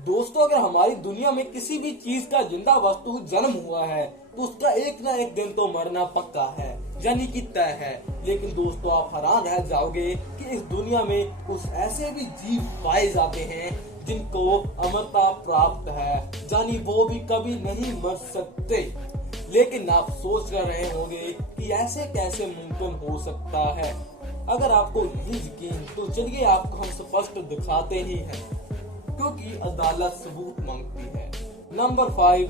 दोस्तों, अगर हमारी दुनिया में किसी भी चीज का जिंदा वस्तु जन्म हुआ है तो उसका एक ना एक दिन तो मरना पक्का है, यानी कि तय है। लेकिन दोस्तों, आप हैरान रह जाओगे कि इस दुनिया में कुछ ऐसे भी जीव पाए जाते हैं जिनको अमरता प्राप्त है, यानी वो भी कभी नहीं मर सकते। लेकिन आप सोच रहे होंगे कि ऐसे कैसे मुमकिन हो सकता है। अगर आपको नहीं यकीन तो चलिए आपको हम स्पष्ट दिखाते ही हैं, क्योंकि अदालत सबूत मांगती है। नंबर 5,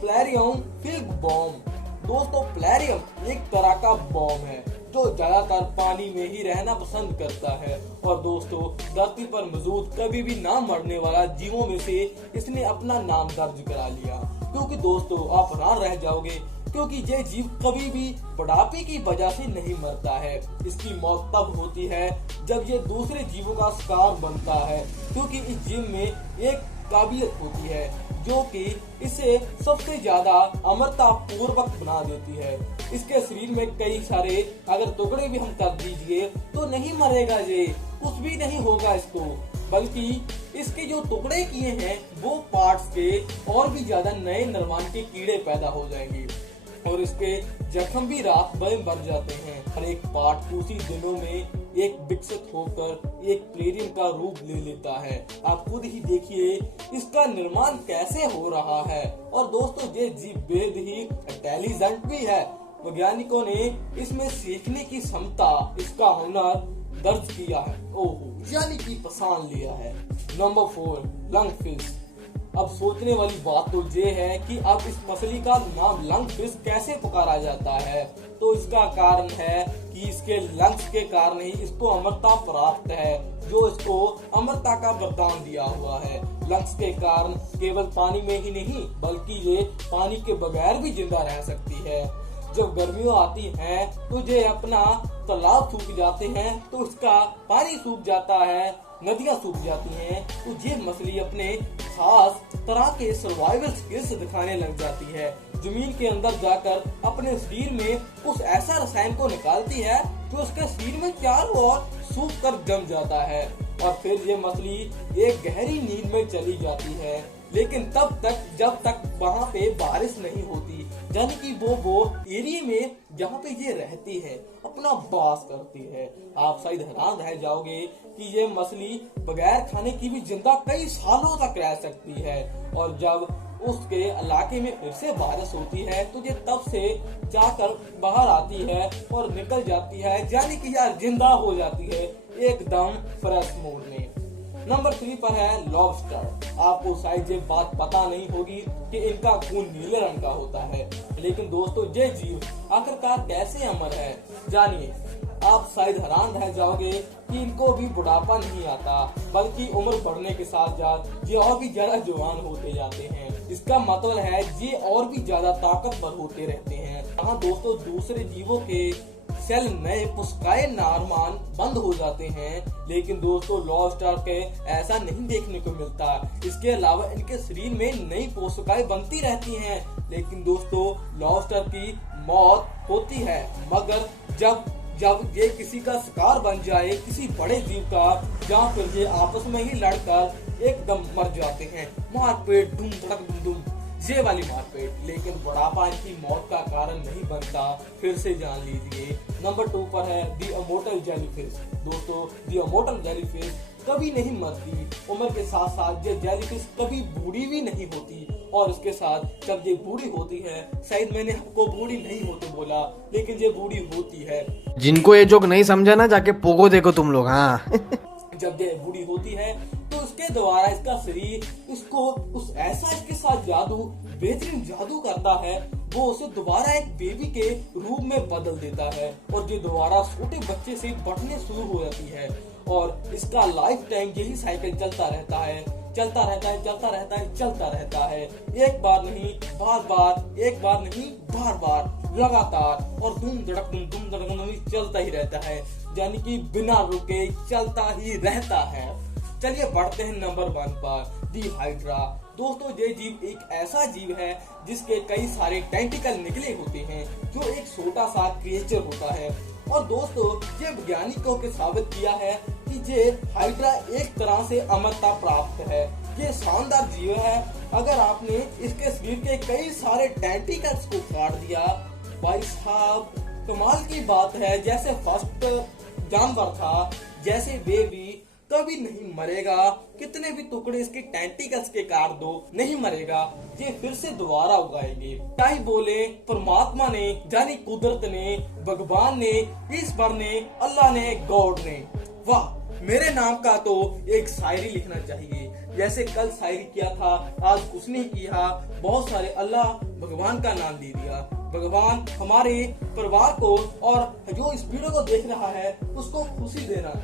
प्लेरियम फिग बॉम्ब। दोस्तों, प्लेरियम एक तरह का बॉम्ब है जो ज्यादातर पानी में ही रहना पसंद करता है। और दोस्तों, धरती पर मौजूद कभी भी ना मरने वाला जीवों में से इसने अपना नाम दर्ज करा लिया। क्योंकि दोस्तों, आप हैरान रह जाओगे, क्योंकि ये जीव कभी भी बुढ़ापे की वजह से नहीं मरता है। इसकी मौत तब होती है जब ये दूसरे जीवों का शिकार बनता है, क्योंकि इस जीव में एक काबिलियत होती है जो कि इसे सबसे ज्यादा अमरता पूर्वक बना देती है। इसके शरीर में कई सारे अगर टुकड़े भी हम कर दीजिए तो नहीं मरेगा, ये कुछ भी नहीं होगा इसको, बल्कि इसके जो टुकड़े किए हैं वो पार्ट्स के और भी ज्यादा नए निर्माण के कीड़े पैदा हो जाएंगे और इसके जख्म भी रात भर बढ़ जाते हैं। हर एक पार्ट उसी दिनों में एक विकसित होकर एक प्लेरियम का रूप ले लेता है। आप खुद ही देखिए इसका निर्माण कैसे हो रहा है। और दोस्तों, ये जीव बेहद ही इंटेलिजेंट भी है। वैज्ञानिकों ने इसमें सीखने की क्षमता, इसका हुनर दर्ज किया है, ओहो, यानी कि पहचान लिया है। Number 4, lungfish. अब सोचने वाली बात तो ये है कि अब इस मछली का नाम लंगफिश कैसे पुकारा जाता है। तो इसका कारण है कि इसके लंग्स के कारण ही इसको अमरता प्राप्त है, जो इसको अमरता का वरदान दिया हुआ है। लंग्स के कारण केवल पानी में ही नहीं बल्कि ये पानी के बगैर भी जिंदा रह सकती है। जब गर्मियों आती हैं तो ये अपना तालाब सूख जाते हैं तो इसका पानी सूख जाता है, नदियां सूख जाती हैं, तो ये मछली अपने खास तरह के सर्वाइवल स्किल्स दिखाने लग जाती है। जमीन के अंदर जाकर अपने शरीर में कुछ ऐसा रसायन को निकालती है जो उसके शरीर में चारों ओर सूख कर जम जाता है और फिर ये मछली एक गहरी नींद में चली जाती है। लेकिन तब तक जब तक वहाँ पे बारिश नहीं होती, यानी कि वो एरिया में जहाँ पे ये रहती है अपना वास करती है। आप शायद हैरान रह जाओगे कि ये मछली बगैर खाने की भी जिंदा कई सालों तक रह सकती है। और जब उसके इलाके में फिर से बारिश होती है तो ये तब से जाकर बाहर आती है और निकल जाती है, यानी कि यार जिंदा हो जाती है एकदम फ्रेश मूड में। नंबर 3 पर है लॉबस्टर। आपको शायद ये बात पता नहीं होगी कि इनका खून नीले रंग का होता है, लेकिन दोस्तों ये जीव आखिरकार कैसे अमर है जानिए। आप शायद हैरान रह जाओगे कि इनको भी बुढ़ापा नहीं आता, बल्कि उम्र बढ़ने के साथ साथ ये और भी ज्यादा जवान होते जाते हैं। इसका मतलब है ये और भी ज्यादा ताकतवर होते रहते हैं। हाँ दोस्तों, दूसरे जीवों के सेल नए कोशिकाएं निर्माण बंद हो जाते हैं, लेकिन दोस्तों लॉबस्टर के ऐसा नहीं देखने को मिलता। इसके अलावा इनके शरीर में नई कोशिकाएं बनती रहती हैं, लेकिन दोस्तों लॉबस्टर की मौत होती है, मगर जब ये किसी का शिकार बन जाए, किसी बड़े जीव का, या फिर ये आपस में ही लड़कर एकदम मर जाते हैं। मारपीट, धूम धड़क धूम धूम, ये वाली मारपीट। लेकिन बुढ़ापा इनकी मौत का कारण नहीं बनता, फिर से जान लीजिए। नंबर 2 पर है दी इमोर्टल जेलीफिश। दोस्तों, दी इमोर्टल जेलीफिश कभी नहीं मरती। उम्र के साथ साथ ये जेलीफिश कभी बूढ़ी भी नहीं होती, और इसके साथ जब ये बूढ़ी होती है, शायद मैंने आपको बूढ़ी नहीं होते बोला, लेकिन ये बूढ़ी होती है। जिनको ये जोक नहीं समझा ना, जाके पोगो देखो तुम लोग। हाँ जब ये बूढ़ी होती है तो इसके द्वारा इसका शरीर इसको उस ऐसा इसके साथ जादू, बेहतरीन जादू करता है, वो उसे दोबारा एक बेबी के रूप में बदल देता है और ये दोबारा छोटे बच्चे से बढ़ने शुरू हो जाती है। और इसका लाइफ टाइम यही साइकिल चलता रहता है, चलता रहता है, चलता रहता है, चलता रहता है। एक बार नहीं बार बार, एक बार नहीं बार बार, लगातार और धूम धड़क चलता ही रहता है, यानी कि बिना रुके चलता ही रहता है। चलिए बढ़ते हैं नंबर 1 पर, दी हाइड्रा। दोस्तों, ये जीव एक ऐसा जीव है जिसके कई सारे टेंटिकल निकले होते हैं, जो एक छोटा सा क्रिएचर होता है। और दोस्तों, ये वैज्ञानिकों के साबित किया है कि ये हाइड्रा एक तरह से अमरता प्राप्त है। ये शानदार जीव है। अगर आपने इसके शरीर के कई सारे टेंटिकल्स को काट दिया, भाई साहब कमाल की बात है। जैसे फर्स्ट जानवर था, जैसे बेबी, कभी नहीं मरेगा। कितने भी टुकड़े इसके टेंटिकल्स के काट दो, नहीं मरेगा। ये फिर से दोबारा उगाएंगे। क्या ही बोले, परमात्मा ने यानी कुदरत ने, भगवान ने, ईश्वर ने, अल्लाह ने, गॉड ने, वाह। मेरे नाम का तो एक शायरी लिखना चाहिए। जैसे कल शायरी किया था, आज कुछ नहीं किया, बहुत सारे अल्लाह भगवान का नाम दे दिया। भगवान हमारे परिवार को और जो इस वीडियो को देख रहा है उसको खुशी देना।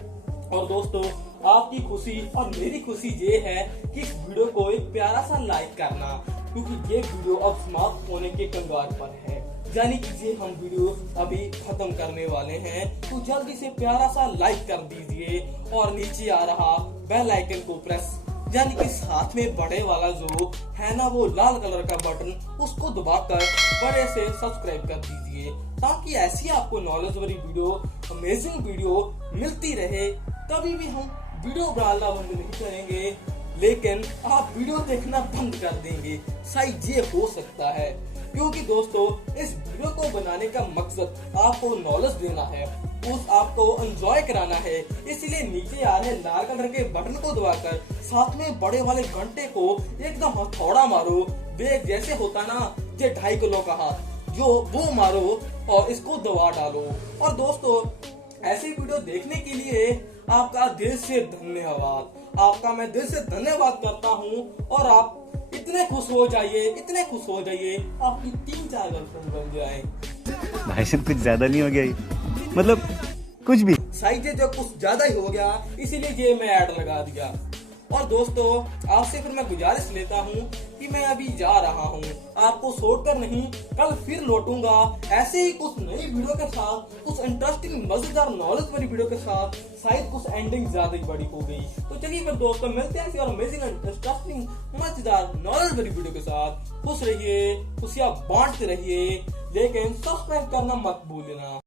और दोस्तों, आपकी खुशी और मेरी खुशी ये है कि इस वीडियो को एक प्यारा सा लाइक करना, क्योंकि ये वीडियो अब समाप्त होने के कगार पर है। यानी कि ये हम वीडियो अभी खत्म करने वाले हैं, तो जल्दी से प्यारा सा लाइक कर दीजिए और नीचे आ रहा बेल आइकन को प्रेस, यानी कि साथ में बड़े वाला जो है ना वो लाल कलर का बटन, उसको दबाकर बड़े से सब्सक्राइब कर दीजिए, ताकि ऐसी आपको नॉलेज वाली वीडियो, अमेजिंग वीडियो मिलती रहे। कभी भी हम वीडियो डालना बंद नहीं करेंगे, लेकिन आप वीडियो देखना बंद कर देंगे, शायद ये हो सकता है। क्योंकि दोस्तों, इस वीडियो को बनाने का मकसद आपको नॉलेज देना है, उस आपको एंजॉय कराना है। इसलिए नीचे आ रहे लाल कलर के बटन को दबाकर साथ में बड़े वाले घंटे को एकदम हथौड़ा मारो। बेग जैसे होता ना, ये 2.5 किलो का हाथ, जो वो मारो और इसको दबा डालो। और दोस्तों, ऐसी वीडियो देखने के लिए आपका दिल से धन्यवाद। आपका मैं दिल से धन्यवाद करता हूँ। और आप इतने खुश हो जाइए, इतने खुश हो जाइए, आपकी 3-4 गर्लफ्रेंड बन जाए। भाई साहब कुछ ज्यादा नहीं हो गया ये? मतलब कुछ भी शायद जो कुछ ज्यादा ही हो गया, इसीलिए ये मैं ऐड लगा दिया। और दोस्तों, आपसे फिर मैं गुजारिश लेता हूँ कि मैं अभी जा रहा हूँ, आपको छोड़कर नहीं, कल फिर लौटूंगा ऐसे ही कुछ नई वीडियो के साथ, कुछ इंटरेस्टिंग मजेदार नॉलेज वाली वीडियो के साथ। शायद कुछ एंडिंग ज्यादा ही बड़ी हो गई, तो चलिए फिर दोस्तों मिलते हैं और अमेजिंग इंटरेस्टिंग मजेदार नॉलेज वाली वीडियो के साथ। खुश रहिए, खुशियाँ बांटते रहिए, लेकिन सब्सक्राइब करना मत भूलना।